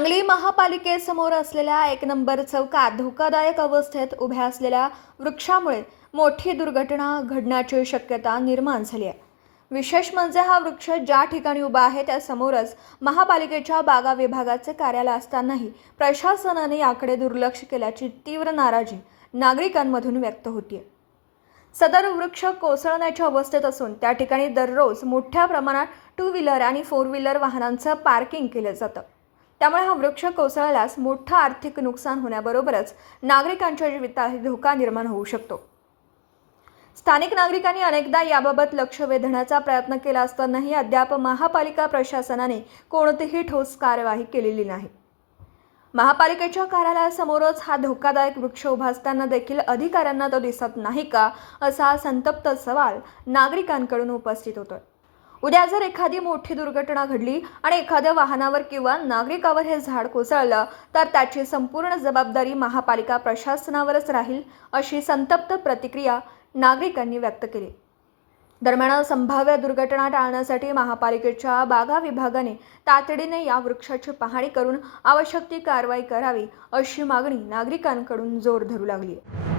सांगली महापालिकेसमोर असलेल्या 1 नंबर चौकात धोकादायक अवस्थेत उभ्या असलेल्या वृक्षामुळे मोठी दुर्घटना घडण्याची शक्यता निर्माण झाली आहे। विशेष म्हणजे हा वृक्ष ज्या ठिकाणी उभा आहे त्या समोरच महापालिकेच्या बागा विभागाचे कार्यालय असतानाही प्रशासनाने याकडे दुर्लक्ष केल्याची तीव्र नाराजी नागरिकांमधून व्यक्त होतीये। सदर वृक्ष कोसळण्याच्या अवस्थेत असून त्या ठिकाणी दररोज मोठ्या प्रमाणात 2 व्हीलर आणि 4 व्हीलर वाहनांचं पार्किंग केलं जातं। त्यामुळे हा वृक्ष कोसळल्यास मोठं आर्थिक नुकसान होण्याबरोबरच नागरिकांच्या जीवितालाही धोका निर्माण होऊ शकतो। स्थानिक नागरिकांनी अनेकदा याबाबत लक्ष वेधण्याचा प्रयत्न केला असतानाही अद्याप महापालिका प्रशासनाने कोणतीही ठोस कार्यवाही केलेली नाही। महापालिकेच्या कार्यालयासमोरच हा धोकादायक वृक्ष उभा असताना देखील अधिकाऱ्यांना तो दिसत नाही का, असा संतप्त सवाल नागरिकांकडून उपस्थित होतोय। उद्या जर एखादी मोठी दुर्घटना घडली आणि एखाद्या वाहनावर किंवा नागरिकावर हे झाड कोसळलं तर त्याची संपूर्ण जबाबदारी महापालिका प्रशासनावरच राहील, अशी संतप्त प्रतिक्रिया नागरिकांनी व्यक्त केली। दरम्यान संभाव्य दुर्घटना टाळण्यासाठी महापालिकेच्या बागा विभागाने तातडीने या वृक्षाची पाहणी करून आवश्यक ती कारवाई करावी, अशी मागणी नागरिकांकडून जोर धरू लागली आहे।